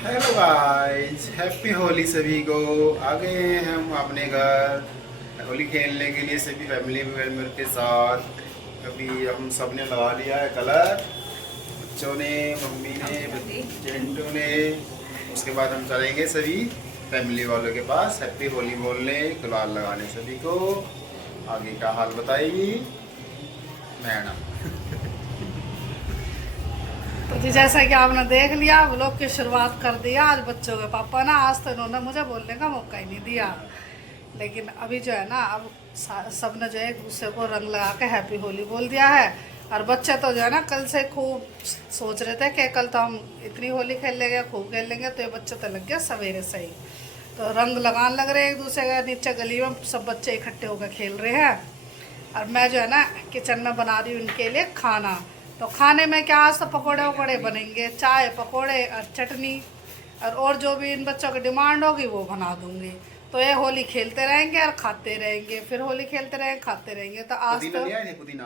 Hello guys, happy Holi सभी को। आ गए हैं हम अपने घर होली खेलने के लिए सभी फैमिली मेम्बर के साथ। अभी हम सब ने लगा लिया है कलर, बच्चों ने, मम्मी ने, चिंटू ने। उसके बाद हम चलेंगे सभी फैमिली वालों के पास हैप्पी होली बोलने, गुलाल लगाने सभी को। आगे का हाल बताएगी मैडम। तो जी जैसा कि आपने देख लिया, व्लॉग की शुरुआत कर दिया। आज बच्चों के पापा ना, आज तो इन्होंने मुझे बोलने का मौका ही नहीं दिया। लेकिन अभी जो है ना, अब सब ने जो है एक दूसरे को रंग लगा के हैप्पी होली बोल दिया है। और बच्चे तो जो है ना, कल से खूब सोच रहे थे कि कल तो हम इतनी होली खेल लेंगे, खूब खेल लेंगे। तो ये बच्चे तो लग गया सवेरे से ही, तो रंग लगाने लग रहे हैं एक दूसरे का। नीचे गली में सब बच्चे इकट्ठे होकर खेल रहे हैं। और मैं जो है ना किचन में बना रही हूँ उनके लिए खाना। तो खाने में क्या, आज तो पकोड़े वकोड़े बनेंगे, चाय पकोड़े और चटनी। और जो भी इन बच्चों की डिमांड होगी वो बना दूंगी। तो ये होली खेलते रहेंगे और खाते रहेंगे, फिर होली खेलते रहेंगे, खाते रहेंगे। तो आज पुदीना तो ले आए थे, पुदीना।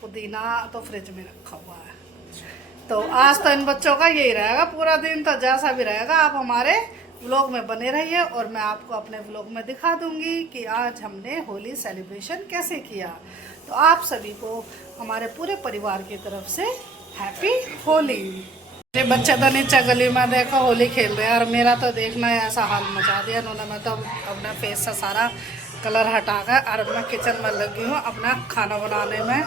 पुदीना तो फ्रिज में रखा हुआ है। तो आज तो इन बच्चों का यही रहेगा पूरा दिन। तो जैसा भी रहेगा, आप हमारे व्लॉग में बने रहिए और मैं आपको अपने व्लॉग में दिखा दूंगी कि आज हमने होली सेलिब्रेशन कैसे किया। तो आप सभी को हमारे पूरे परिवार की तरफ से हैप्पी होली। ये बच्चे तो नीचे गली में देखो होली खेल रहे हैं, और मेरा तो देखना है ऐसा हाल मचा दिया इन्होंने। मैं तो अपने फेस से सारा कलर हटा कर और मैं किचन में लगी हूँ अपना खाना बनाने में।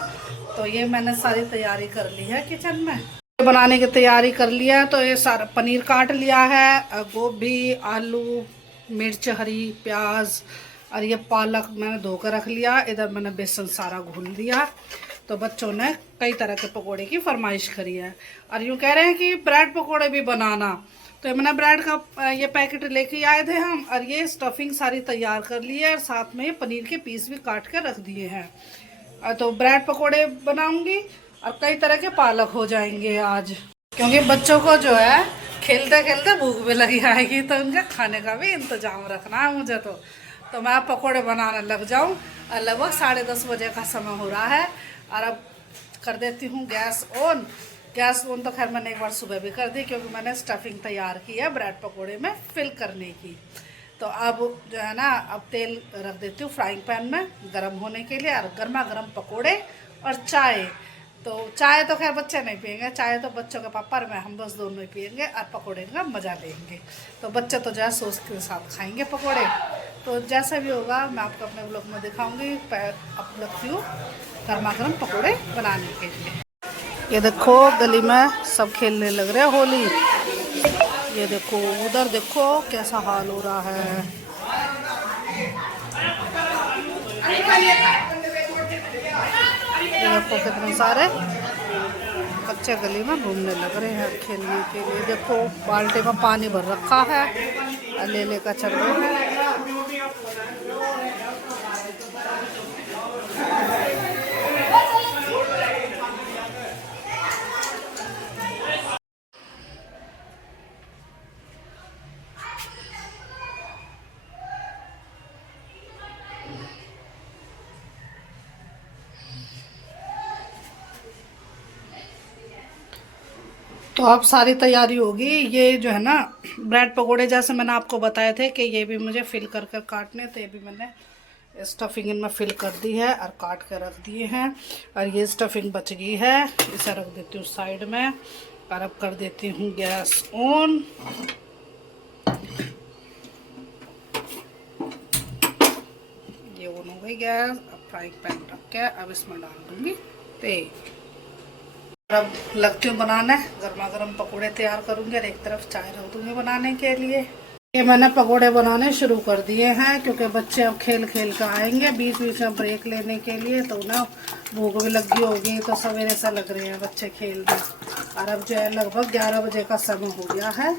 तो ये मैंने सारी तैयारी कर ली है किचन में, बनाने की तैयारी कर लिया है। तो ये सारा पनीर काट लिया है, गोभी, आलू, मिर्च, हरी प्याज, और ये पालक मैंने धोकर रख लिया। इधर मैंने बेसन सारा घोल दिया। तो बच्चों ने कई तरह के पकोड़े की फरमाइश करी है, और यूँ कह रहे हैं कि ब्रेड पकोड़े भी बनाना। तो मैंने ब्रेड का ये पैकेट लेके आए थे हम, और ये स्टफिंग सारी तैयार कर ली है, और साथ में ये पनीर के पीस भी काट कर रख दिए हैं। तो ब्रेड पकोड़े बनाऊंगी, और कई तरह के पालक हो जाएंगे आज। क्योंकि बच्चों को जो है खेलते खेलते भूख भी लगी आएगी, तो उनके खाने का भी इंतजाम रखना है मुझे। तो मैं पकोड़े बनाने लग जाऊं। लगभग 10:30 बजे का समय हो रहा है, और अब कर देती हूँ गैस ऑन। गैस ऑन तो खैर मैंने एक बार सुबह भी कर दी, क्योंकि मैंने स्टफिंग तैयार की है ब्रेड पकोड़े में फिल करने की। तो अब जो है ना, अब तेल रख देती हूँ फ्राइंग पैन में गर्म होने के लिए, और गर्मा गर्म पकोड़े और चाय। तो चाय तो खैर बच्चे नहीं पियेंगे, चाय तो बच्चों के पापा और मैं, हम बस दोनों ही पियेंगे, और पकोड़े का मज़ा लेंगे। तो बच्चे तो जो है सॉस के साथ खाएंगे पकोड़े। तो जैसा भी होगा मैं आपको अपने ब्लॉग में दिखाऊंगी। अब लगती हूँ गर्मा गर्म पकोड़े बनाने के लिए। ये देखो गली में सब खेलने लग रहे हैं होली। ये देखो उधर देखो कैसा हाल हो रहा है। ये देखो कितने सारे बच्चे गली में घूमने लग रहे हैं खेलने के लिए। देखो बाल्टी में पानी भर रखा है, ले लेकर चल रहे हैं। तो अब सारी तैयारी होगी। ये जो है ना ब्रेड पकोड़े, जैसे मैंने आपको बताए थे कि ये भी मुझे फिल कर कर काटने, तो ये भी मैंने स्टफिंग इनमें फिल कर दी है और काट कर रख दिए हैं। और ये स्टफिंग बच गई है, इसे रख देती हूँ साइड में। और अब कर देती हूँ गैस ऑन। ये ऑन हो गई गैस। अब फ्राइंग पैन रख के अब इसमें डाल दूँगी तेल। अब लगती हूँ बनाने, गर्मा गर्म पकोड़े तैयार करूँगी और एक तरफ चाय रख दूँगी बनाने के लिए। ये मैंने पकोड़े बनाने शुरू कर दिए हैं, क्योंकि बच्चे अब खेल खेल कर आएंगे बीच बीच में ब्रेक लेने के लिए। तो ना भूख भी लगी होगी, तो सवेरे से लग रहे हैं बच्चे खेलने। और अब जो है लगभग 11 बजे का समय हो गया है।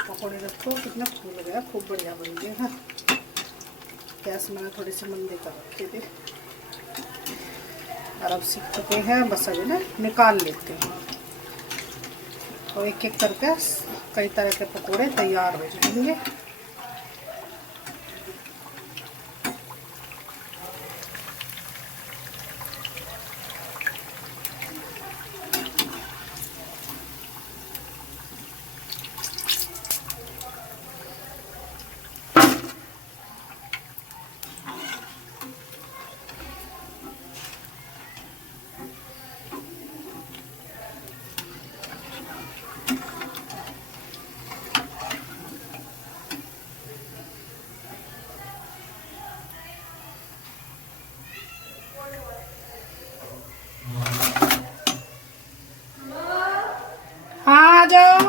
पकोड़े रखो कितना फूल गया, खूब बढ़िया बन गए हैं। गैस मैंने थोड़ी सी मंदी कर रखी थी, और अब सीख चुके हैं, बस अभी ना निकाल लेते हैं। तो एक एक करके कई तरह के पकोड़े तैयार हो जाएंगे। जाओ।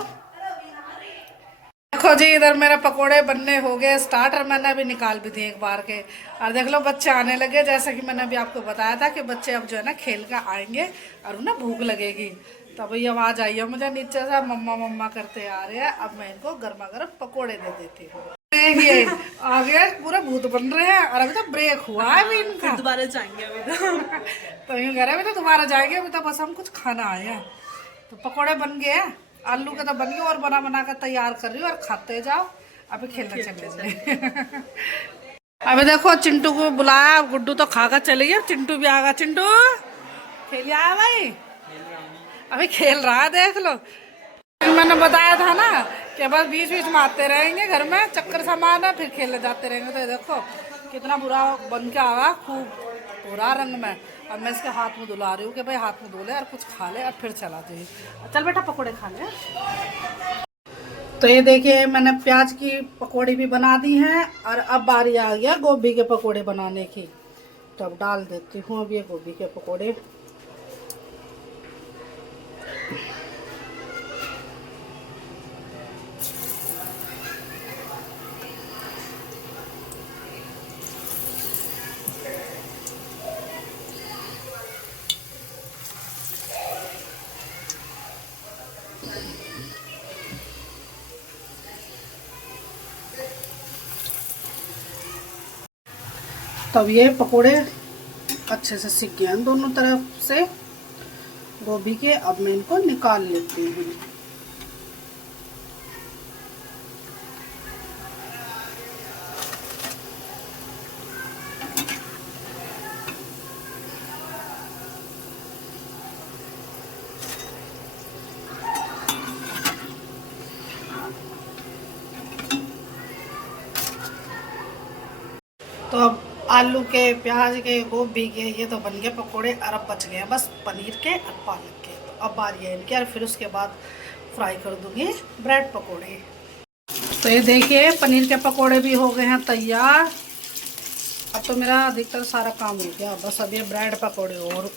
देखो जी इधर मेरे पकोड़े बनने हो गए स्टार्टर, मैंने अभी निकाल भी दिए एक बार के। और देख लो बच्चे आने लगे, जैसा कि मैंने अभी आपको बताया था कि बच्चे अब जो है ना खेल कर आएंगे और उन्हें भूख लगेगी। तो अभी आवाज आई है मुझे नीचे से, मम्मा मम्मा करते आ रहे हैं। अब मैं इनको गर्मा गर्म पकोड़े दे देती हूँ। देखिए आ गया, पूरे भूत बन रहे हैं। और अभी तो ब्रेक हुआ है अभी इनका, दोबारा जाएंगे अभी तो यूँ कह रहे अभी तो दोबारा जाएंगे, अभी तो बस हम कुछ खाना आए हैं। तो पकोड़े बन गए हैं, आलू के तो बन गए, और बना बना कर तैयार कर रही हूँ और खाते जाओ। अभी खेलने चले जाए। अभी देखो चिंटू को बुलाया, गुड्डू तो खाकर चले गए, चिंटू भी आ गया। चिंटू खेल आया भाई, अभी खेल रहा है देख लो। मैंने बताया था ना कि बस बीच बीच में आते रहेंगे, घर में चक्कर सामान है, फिर खेलने जाते रहेंगे। तो देखो कितना बुरा बन के आया, खूब पूरा रंग में। अब मैं इसके हाथ में धुला रही हूँ कि भाई हाथ में धो ले और कुछ खा ले और फिर चला जाइए। चल बेटा पकोड़े खा ले। तो ये देखिए मैंने प्याज की पकोड़ी भी बना दी हैं, और अब बारी आ गया गोभी के पकोड़े बनाने की। तो अब डाल देती हूँ अब ये गोभी के पकोड़े। तब ये पकोड़े अच्छे से सिक गए हैं दोनों तरफ से गोभी के। अब मैं इनको निकाल लेती हूँ। तो अब आलू के, प्याज के, गोभी के ये तो बन गए पकोड़े, और अब बच गए हैं बस पनीर के और पालक के। तो अब बारी है इनकी, और फिर उसके बाद फ्राई कर दूंगी ब्रेड पकोड़े। तो ये देखिए पनीर के पकोड़े भी हो गए हैं तैयार। अब तो मेरा अधिकतर सारा काम हो गया, बस अब ये ब्रेड पकोड़े और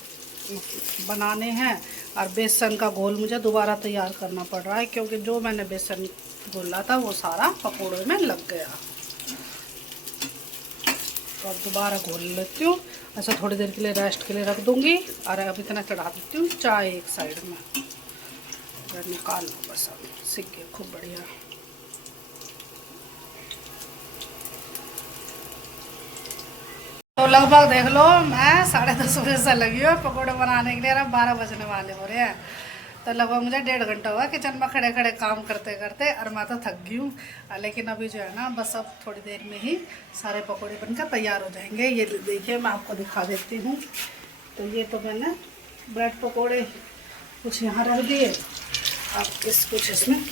बनाने हैं। और बेसन का घोल मुझे दोबारा तैयार करना पड़ रहा है, क्योंकि जो मैंने बेसन घोला था वो सारा पकोड़े में लग गया। तो अब दोबारा घोल लेती हूँ, ऐसा थोड़ी देर के लिए रेस्ट के लिए रख दूँगी। और अब इतना चढ़ा देती हूँ चाय एक साइड में, निकाल लो बस। अब सीख गए खूब बढ़िया। तो लगभग देख लो मैं 10:30 बजे से लगी हूँ पकौड़े बनाने के लिए, अब 12 बजने वाले हो रहे हैं। तो लगभग मुझे 1.5 घंटा हुआ किचन में खड़े खड़े काम करते करते, और मैं तो थक गई हूँ। लेकिन अभी जो है ना बस अब थोड़ी देर में ही सारे पकौड़े बनकर तैयार हो जाएंगे। ये देखिए मैं आपको दिखा देती हूँ। तो ये तो मैंने ब्रेड पकौड़े कुछ यहाँ रख दिए, अब कुछ इसमें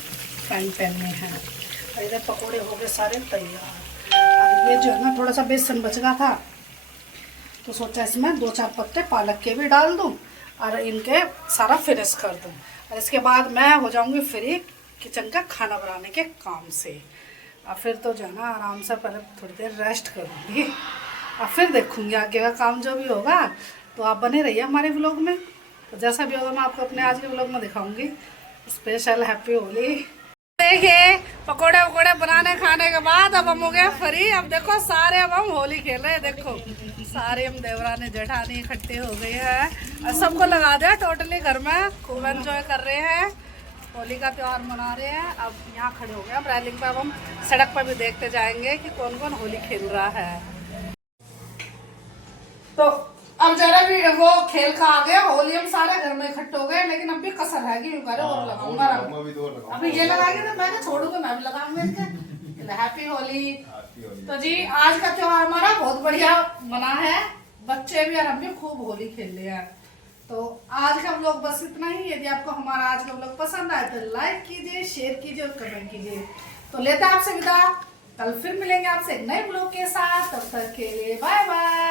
फ्राइंग पैन में है। और इधर पकौड़े हो गए सारे तैयार। और ये जो है ना थोड़ा सा बेसन बच गया था, तो सोचा इसमें 2-4 पत्ते पालक के भी डाल दूं और इनके सारा फिनिश कर दूं। और इसके बाद मैं हो जाऊंगी फ्री किचन का खाना बनाने के काम से। और फिर तो जो है ना आराम से पहले थोड़ी देर रेस्ट करूँगी, और फिर देखूँगी आगे का काम जो भी होगा। तो आप बने रहिए हमारे व्लॉग में। तो जैसा भी होगा मैं आपको अपने आज के व्लॉग में दिखाऊँगी। Special happy Holi. देखिए पकोड़े वकोड़े बनाने खाने के बाद अब हम हो गए फ्री। अब देखो सारे अब हम होली खेल रहे हैं। देखो सारे हम देवरानी जेठानी इकट्ठे हो गए हैं और सबको लगा दिया टोटली घर में, खूब एंजॉय कर रहे हैं, होली का त्यौहार मना रहे हैं। अब यहाँ खड़े हो गए अब रैलिंग पे। अब हम सड़क पर भी देखते जाएंगे कि कौन कौन होली खेल रहा है। तो अब जरा भी वो खेल का आ गया, होली हम सारे घर में इकट्ठे हो गए, लेकिन अब भी कसर है कि और लगाऊंगा। अभी ये लगाएंगे तो मैं छोड़ूंगा, मैं भी लगाऊंगा इनके। हैप्पी होली। तो जी आज का त्योहार हमारा बहुत बढ़िया बना है, बच्चे भी और हम भी खूब होली खेल रहे हैं। तो आज का व्लॉग बस इतना ही। यदि आपको हमारा आज का व्लॉग पसंद आए तो लाइक कीजिए, शेयर कीजिए और कमेंट कीजिए। तो लेते हैं आपसे विदा, कल फिर मिलेंगे आपसे नए व्लॉग के साथ। तब तक के लिए बाय बाय।